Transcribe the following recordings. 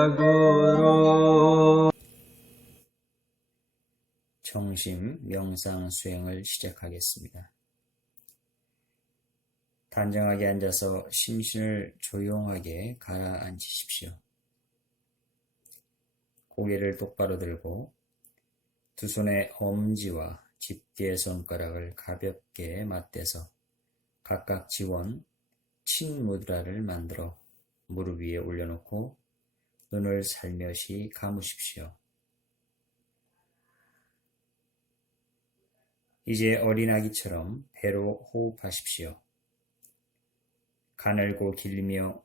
야구로 정심 명상 수행을 시작하겠습니다. 단정하게 앉아서 심신을 조용하게 가라앉히십시오. 고개를 똑바로 들고 두 손의 엄지와 집게 손가락을 가볍게 맞대서 각각 지원 친무드라를 만들어 무릎 위에 올려놓고 눈을 살며시 감으십시오. 이제 어린아기처럼 배로 호흡하십시오. 가늘고 길며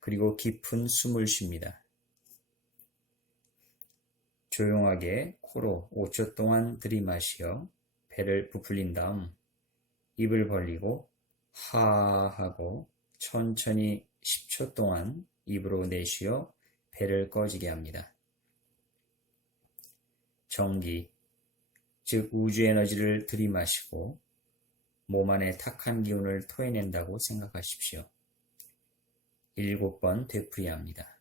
그리고 깊은 숨을 쉽니다. 조용하게 코로 5초 동안 들이마시어 배를 부풀린 다음 입을 벌리고 하 하고 천천히 10초 동안 입으로 내쉬어 배를 꺼지게 합니다. 정기, 즉 우주 에너지를 들이마시고 몸 안의 탁한 기운을 토해낸다고 생각하십시오. 7번 되풀이합니다.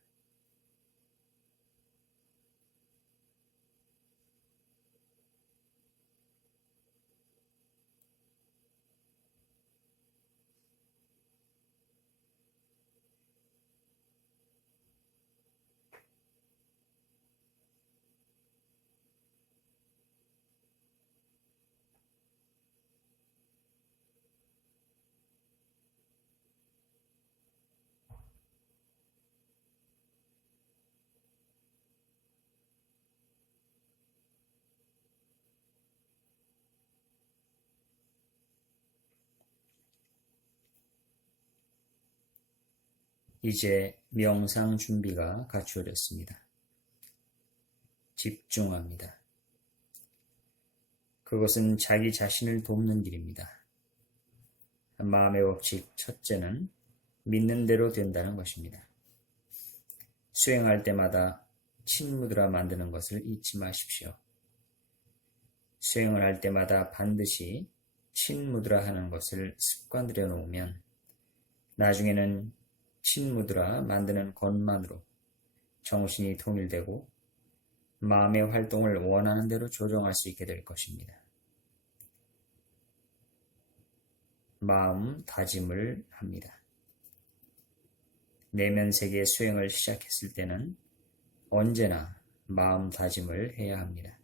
이제 명상 준비가 갖추어졌습니다. 집중합니다. 그것은 자기 자신을 돕는 길입니다. 마음의 법칙 첫째는 믿는 대로 된다는 것입니다. 수행할 때마다 친무드라 만드는 것을 잊지 마십시오. 수행을 할 때마다 반드시 친무드라 하는 것을 습관들여 놓으면 나중에는 친무드라 만드는 것만으로 정신이 통일되고 마음의 활동을 원하는 대로 조정할 수 있게 될 것입니다. 마음 다짐을 합니다. 내면 세계 수행을 시작했을 때는 언제나 마음 다짐을 해야 합니다.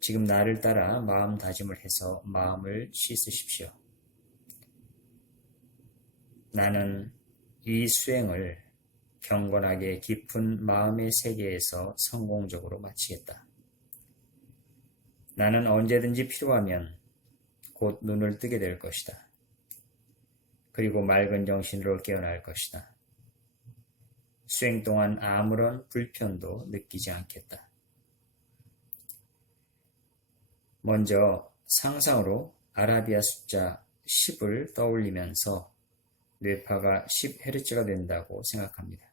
지금 나를 따라 마음 다짐을 해서 마음을 씻으십시오. 나는 이 수행을 경건하게 깊은 마음의 세계에서 성공적으로 마치겠다. 나는 언제든지 필요하면 곧 눈을 뜨게 될 것이다. 그리고 맑은 정신으로 깨어날 것이다. 수행 동안 아무런 불편도 느끼지 않겠다. 먼저 상상으로 아라비아 숫자 10을 떠올리면서 뇌파가 10Hz가 된다고 생각합니다.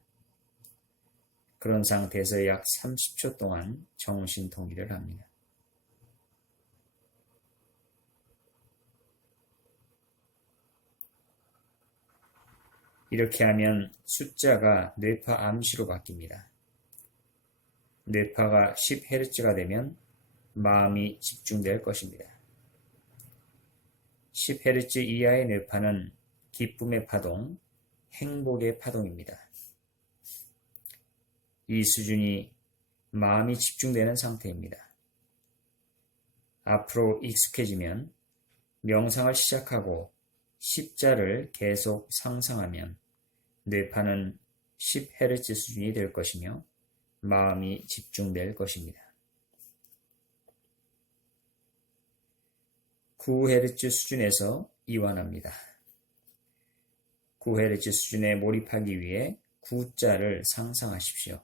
그런 상태에서 약 30초 동안 정신 통일을 합니다. 이렇게 하면 숫자가 뇌파 암시로 바뀝니다. 뇌파가 10Hz가 되면 마음이 집중될 것입니다. 10Hz 이하의 뇌파는 기쁨의 파동, 행복의 파동입니다. 이 수준이 마음이 집중되는 상태입니다. 앞으로 익숙해지면 명상을 시작하고 십자를 계속 상상하면 뇌파는 10Hz 수준이 될 것이며 마음이 집중될 것입니다. 9Hz 수준에서 이완합니다. 9Hz 수준에 몰입하기 위해 9자를 상상하십시오.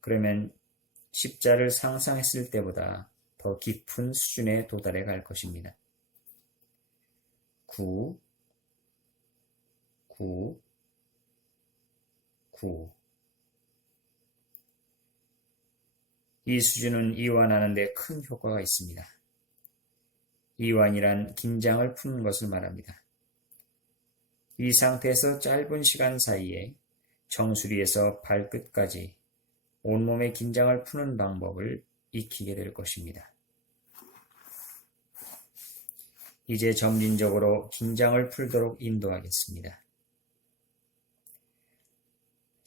그러면 10자를 상상했을 때보다 더 깊은 수준에 도달해 갈 것입니다. 9, 9, 9. 이 수준은 이완하는 데 큰 효과가 있습니다. 이완이란 긴장을 푸는 것을 말합니다. 이 상태에서 짧은 시간 사이에 정수리에서 발끝까지 온몸의 긴장을 푸는 방법을 익히게 될 것입니다. 이제 점진적으로 긴장을 풀도록 인도하겠습니다.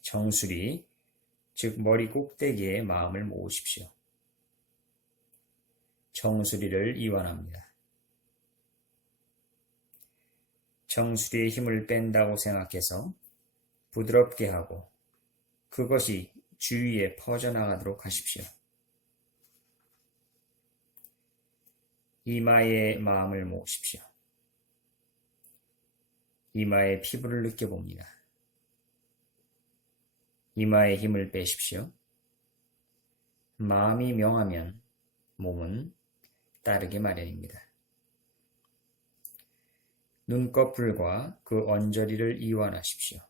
정수리, 즉 머리 꼭대기에 마음을 모으십시오. 정수리를 이완합니다. 정수리의 힘을 뺀다고 생각해서 부드럽게 하고 그것이 주위에 퍼져나가도록 하십시오. 이마에 마음을 모으십시오. 이마의 피부를 느껴봅니다. 이마에 힘을 빼십시오. 마음이 명하면 몸은 따르기 마련입니다. 눈꺼풀과 그 언저리를 이완하십시오.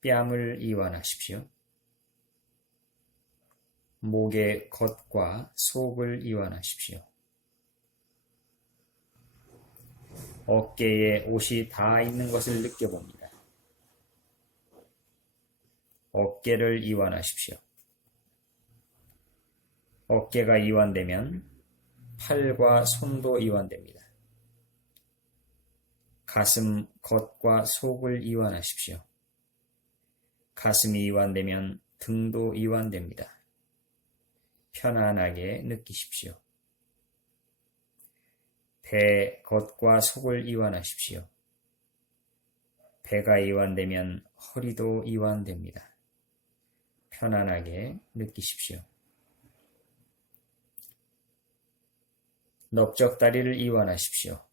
뺨을 이완하십시오. 목의 겉과 속을 이완하십시오. 어깨에 옷이 닿아 있는 것을 느껴봅니다. 어깨를 이완하십시오. 어깨가 이완되면 팔과 손도 이완됩니다. 가슴 겉과 속을 이완하십시오. 가슴이 이완되면 등도 이완됩니다. 편안하게 느끼십시오. 배 겉과 속을 이완하십시오. 배가 이완되면 허리도 이완됩니다. 편안하게 느끼십시오. 넓적다리를 이완하십시오.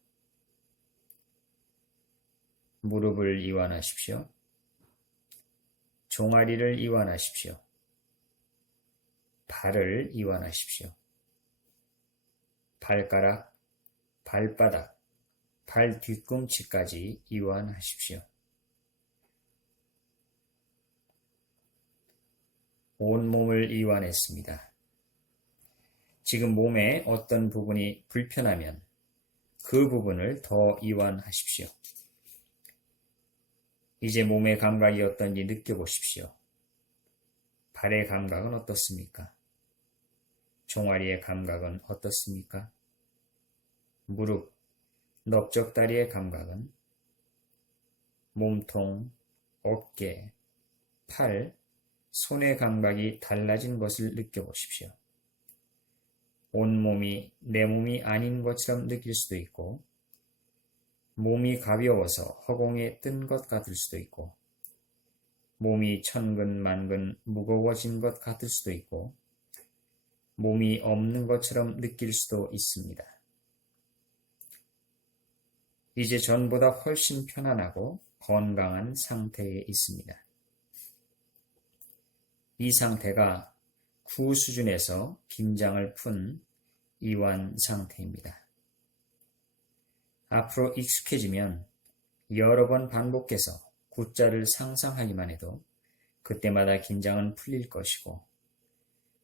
무릎을 이완하십시오. 종아리를 이완하십시오. 발을 이완하십시오. 발가락, 발바닥, 발 뒤꿈치까지 이완하십시오. 온몸을 이완했습니다. 지금 몸의 어떤 부분이 불편하면 그 부분을 더 이완하십시오. 이제 몸의 감각이 어떤지 느껴보십시오. 발의 감각은 어떻습니까? 종아리의 감각은 어떻습니까? 무릎, 넓적다리의 감각은? 몸통, 어깨, 팔, 손의 감각이 달라진 것을 느껴보십시오. 온몸이 내 몸이 아닌 것처럼 느낄 수도 있고, 몸이 가벼워서 허공에 뜬 것 같을 수도 있고, 몸이 천근만근 무거워진 것 같을 수도 있고, 몸이 없는 것처럼 느낄 수도 있습니다. 이제 전보다 훨씬 편안하고 건강한 상태에 있습니다. 이 상태가 구 수준에서 긴장을 푼 이완 상태입니다. 앞으로 익숙해지면 여러 번 반복해서 구자를 상상하기만 해도 그때마다 긴장은 풀릴 것이고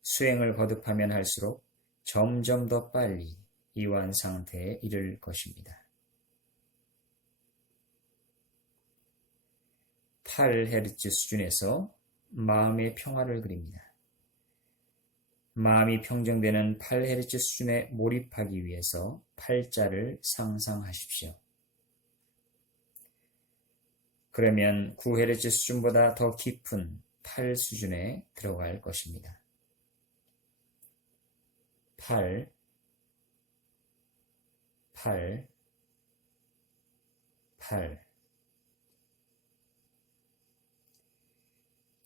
수행을 거듭하면 할수록 점점 더 빨리 이완 상태에 이를 것입니다. 8Hz 수준에서 마음의 평화를 그립니다. 마음이 평정되는 8Hz 수준에 몰입하기 위해서 팔자를 상상하십시오. 그러면 9Hz 수준보다 더 깊은 8 수준에 들어갈 것입니다. 8, 8, 8.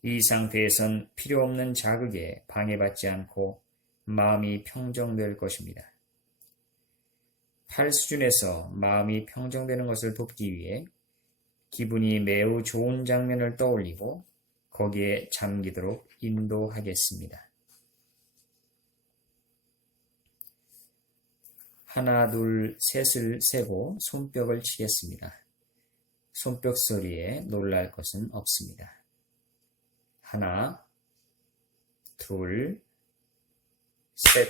이 상태에선 필요 없는 자극에 방해받지 않고 마음이 평정될 것입니다. 8 수준에서 마음이 평정되는 것을 돕기 위해 기분이 매우 좋은 장면을 떠올리고 거기에 잠기도록 인도하겠습니다. 하나, 둘, 셋을 세고 손뼉을 치겠습니다. 손뼉 소리에 놀랄 것은 없습니다. 하나, 둘, 셋.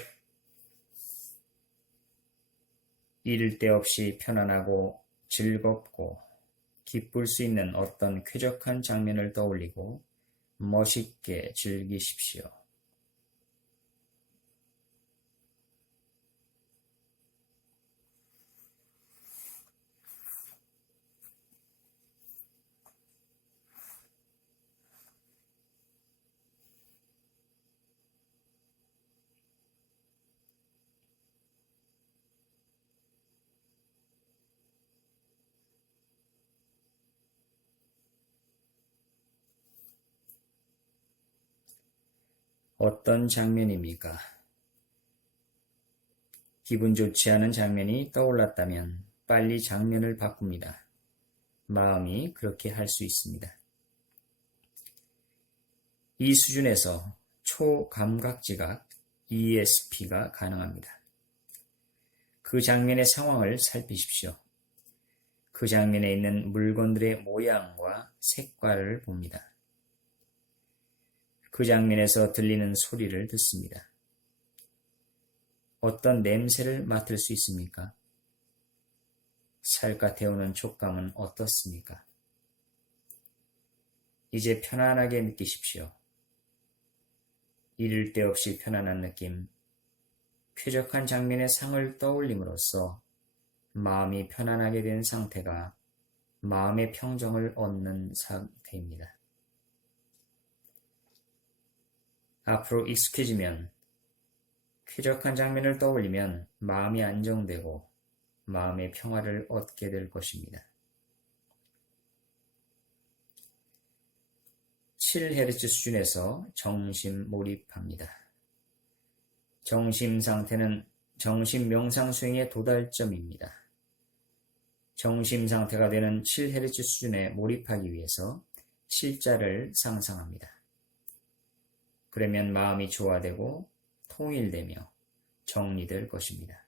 이를 데 없이 편안하고 즐겁고 기쁠 수 있는 어떤 쾌적한 장면을 떠올리고 멋있게 즐기십시오. 어떤 장면입니까? 기분 좋지 않은 장면이 떠올랐다면 빨리 장면을 바꿉니다. 마음이 그렇게 할 수 있습니다. 이 수준에서 초감각지각 ESP가 가능합니다. 그 장면의 상황을 살피십시오. 그 장면에 있는 물건들의 모양과 색깔을 봅니다. 그 장면에서 들리는 소리를 듣습니다. 어떤 냄새를 맡을 수 있습니까? 살갗 태우는 촉감은 어떻습니까? 이제 편안하게 느끼십시오. 이를 데 없이 편안한 느낌, 쾌적한 장면의 상을 떠올림으로써 마음이 편안하게 된 상태가 마음의 평정을 얻는 상태입니다. 앞으로 익숙해지면 쾌적한 장면을 떠올리면 마음이 안정되고 마음의 평화를 얻게 될 것입니다. 7Hz 수준에서 정심 몰입합니다. 정심 상태는 정심 명상 수행의 도달점입니다. 정심 상태가 되는 7Hz 수준에 몰입하기 위해서 실자를 상상합니다. 그러면 마음이 조화되고 통일되며 정리될 것입니다.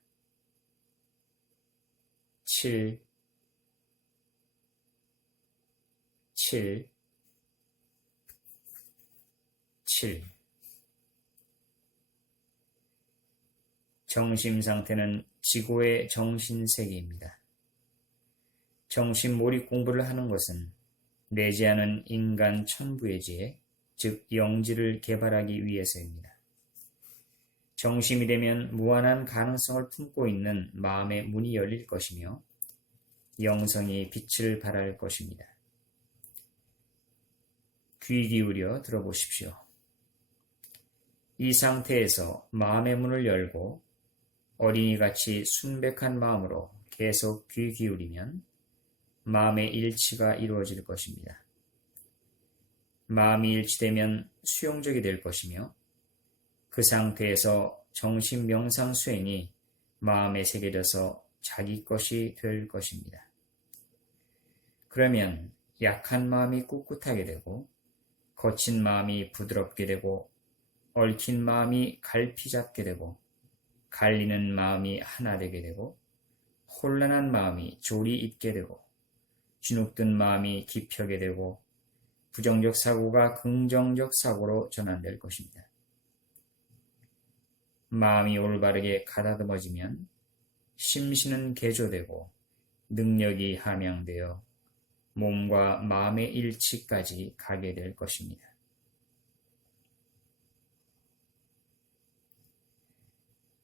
7, 7, 7. 정심 상태는 지고의 정신세계입니다. 정신 몰입 공부를 하는 것은 내재하는 인간 천부의지에 즉 영지를 개발하기 위해서입니다. 정심이 되면 무한한 가능성을 품고 있는 마음의 문이 열릴 것이며 영성이 빛을 발할 것입니다. 귀 기울여 들어보십시오. 이 상태에서 마음의 문을 열고 어린이같이 순백한 마음으로 계속 귀 기울이면 마음의 일치가 이루어질 것입니다. 마음이 일치되면 수용적이 될 것이며 그 상태에서 정신 명상 수행이 마음에 새겨져서 자기 것이 될 것입니다. 그러면 약한 마음이 꿋꿋하게 되고 거친 마음이 부드럽게 되고 얽힌 마음이 갈피 잡게 되고 갈리는 마음이 하나 되게 되고 혼란한 마음이 조리 있게 되고 주눅든 마음이 깊혀게 되고 부정적 사고가 긍정적 사고로 전환될 것입니다. 마음이 올바르게 가다듬어지면 심신은 개조되고 능력이 함양되어 몸과 마음의 일치까지 가게 될 것입니다.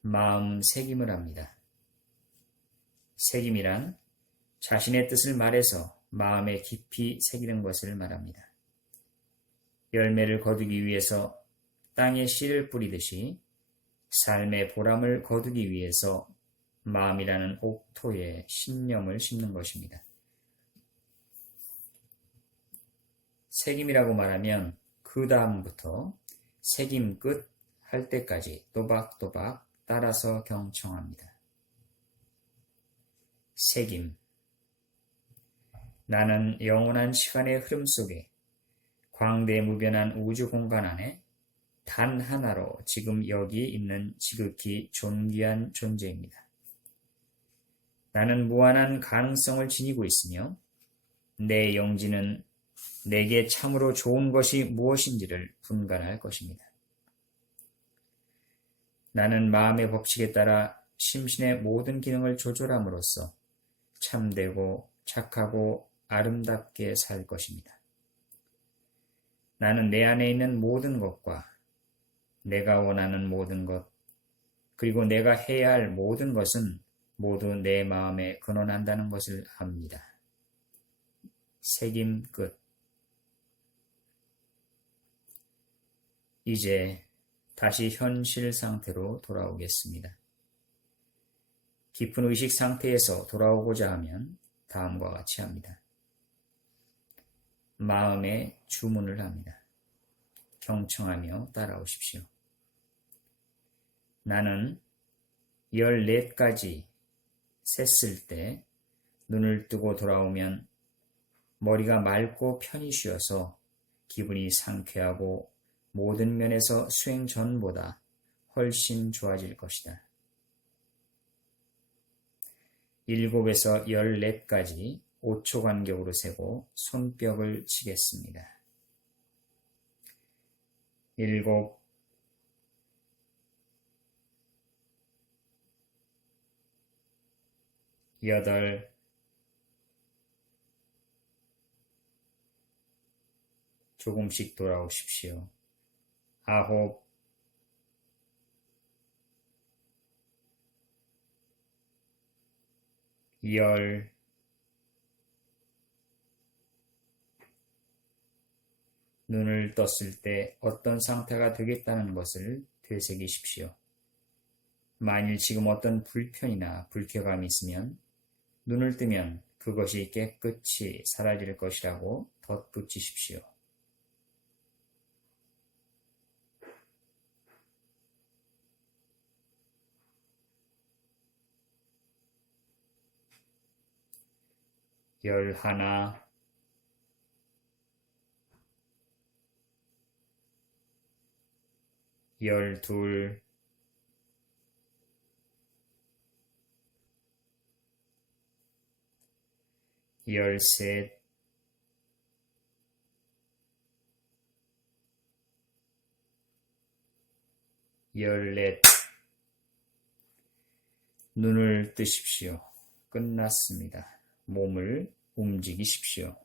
마음 새김을 합니다. 새김이란 자신의 뜻을 말해서 마음에 깊이 새기는 것을 말합니다. 열매를 거두기 위해서 땅에 씨를 뿌리듯이 삶의 보람을 거두기 위해서 마음이라는 옥토에 신념을 심는 것입니다. 새김이라고 말하면 그 다음부터 새김 끝 할 때까지 또박또박 따라서 경청합니다. 새김. 나는 영원한 시간의 흐름 속에 광대무변한 우주 공간 안에 단 하나로 지금 여기 있는 지극히 존귀한 존재입니다. 나는 무한한 가능성을 지니고 있으며 내 영지는 내게 참으로 좋은 것이 무엇인지를 분간할 것입니다. 나는 마음의 법칙에 따라 심신의 모든 기능을 조절함으로써 참되고 착하고 아름답게 살 것입니다. 나는 내 안에 있는 모든 것과 내가 원하는 모든 것, 그리고 내가 해야 할 모든 것은 모두 내 마음에 근원한다는 것을 압니다. 새김 끝. 이제 다시 현실 상태로 돌아오겠습니다. 깊은 의식 상태에서 돌아오고자 하면 다음과 같이 합니다. 마음에 주문을 합니다. 경청하며 따라오십시오. 나는 14가지 셌을 때 눈을 뜨고 돌아오면 머리가 맑고 편히 쉬어서 기분이 상쾌하고 모든 면에서 수행 전보다 훨씬 좋아질 것이다. 7에서 14까지 5초 간격으로 세고 손뼉을 치겠습니다. 7, 8, 조금씩 돌아오십시오. 9, 10, 눈을 떴을 때 어떤 상태가 되겠다는 것을 되새기십시오. 만일 지금 어떤 불편이나 불쾌감이 있으면 눈을 뜨면 그것이 깨끗이 사라질 것이라고 덧붙이십시오. 열하나, 12, 13, 14. 눈을 뜨십시오. 끝났습니다. 몸을 움직이십시오.